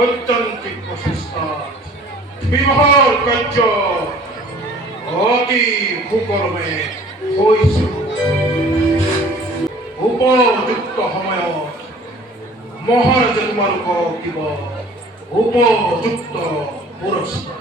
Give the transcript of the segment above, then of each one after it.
ঐতান্তিক প্রচেষ্টা বিবাহর কার্য অতি কুকর্মে হইছে উপযুক্ত সময়ত মহাৰাজে তোমালোকক দিব উপযুক্ত পুৰস্কাৰ।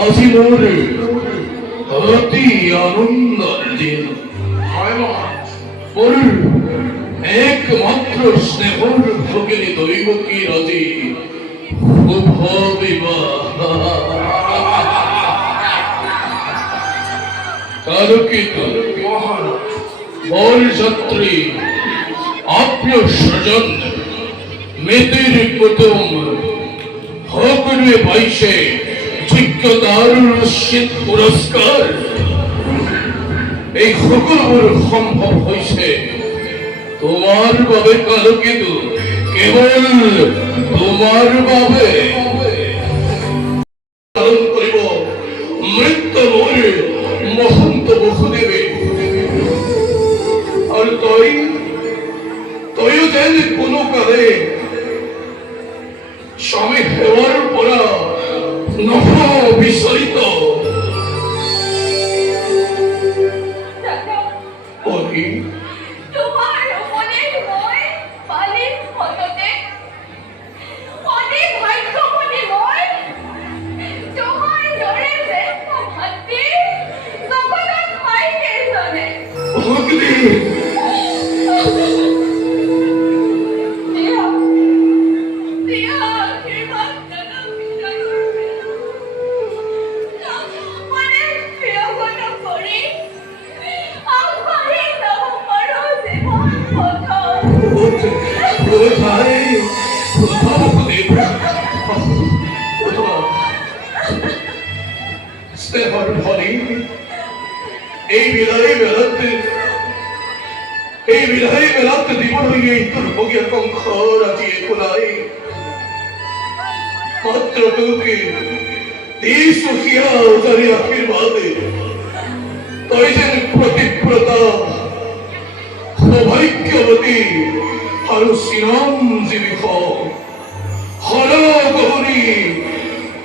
আজি মোৰ অতি আনন্দৰ দিন। মোৰ একমাত্ৰ স্নেহৰ ভগিনী দৈৱকীৰ আজি শুভ বিবাহ। কালকেতু বর যাত্রী আত্মীয় স্বজন মেয়েদের কুটুম সকলোৱে পাইছে যোগ্যতাৰ নিশ্চিত পুৰস্কাৰ। এই সকলোবোৰ সম্ভৱ হৈছে তোমাৰ বাবে কালকেতু, কেৱল তোমাৰ বাবে। পালন কৰিব মৃত্যু মোৰ মহন্ত বসুদেৱে। আৰু তয়ো যেন কোনো কালে স্বামী সেৱাৰ পৰা নহ বিচলিত। এই বিলাহী বেলাত দিবলৈ দুৰ্ভগীয়া কংস ৰাতিয়ে কোলাই মাত্ৰ তোকে দিছো সিয়া উজাৰি আশীৰ্বাদে। তই যেন প্ৰতিব্ৰতা সৌভাগ্যৱতী আৰু চিৰঞ্জীৱী হৰ গৌৰী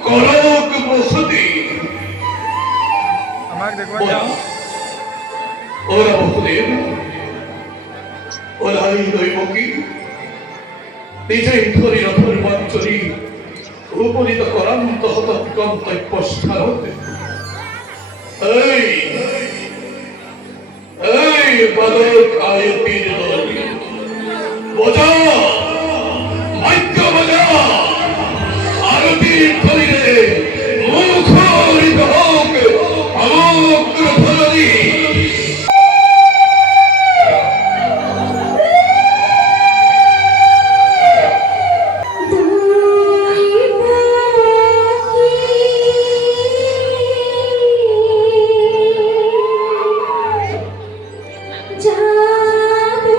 কৰক বসতি। ওরা বসুদেব, ওরাই দৈবকী নিজেই ধরি রথের মঞ্চরি উপনীত করান্ত হত গন্তব্য স্থানত। এই বালক আয়তীর বজা মাইক্য বজা আরতির ধরিলে মুখরিত হোক অমগ্র ধরণী। জানো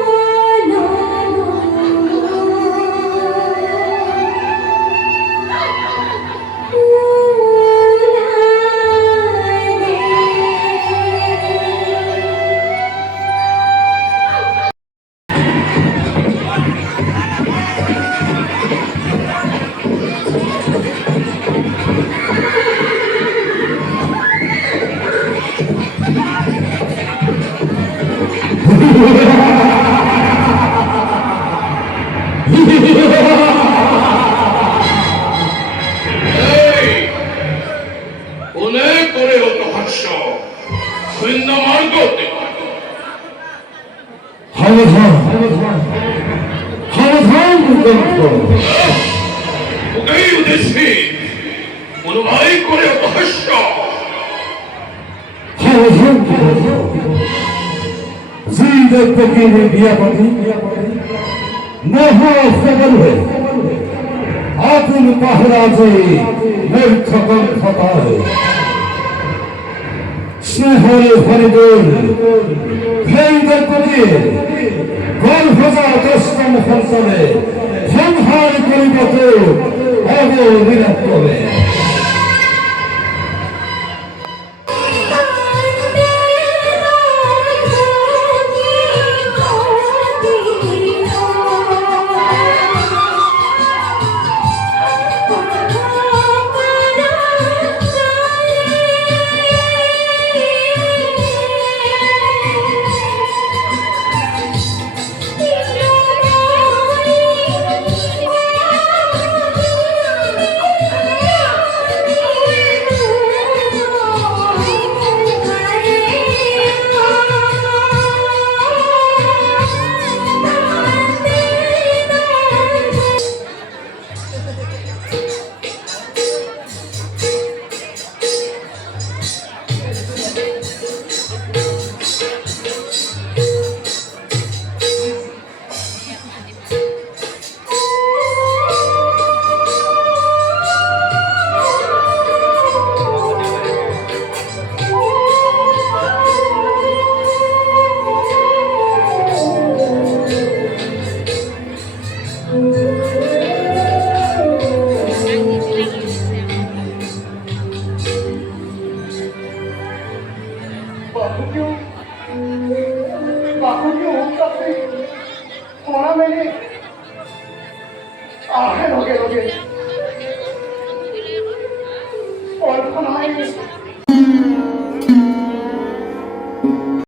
এই কোনে করে অত হাস্য সৈন্য মার্গ হাওধান হাওধান ভূকম্প ওকেই উদ্দেশ্যে অনুভয় করে অত হাস্য হাওধান জি দেখতে কি বিয়াপাতি মহাফগল হয়ে আতুল পাহরাজে মূর্খ কণ্ঠকায় স্নেহরে হরিদোল ভেঙ্গে করিয়ে গর্ভজাত অষ্টম সন্তানে সংহার করিব তো অববিরাট করে बापू की ऊँट सबसे होना मैंने आहे रोगे रोगे और बनाए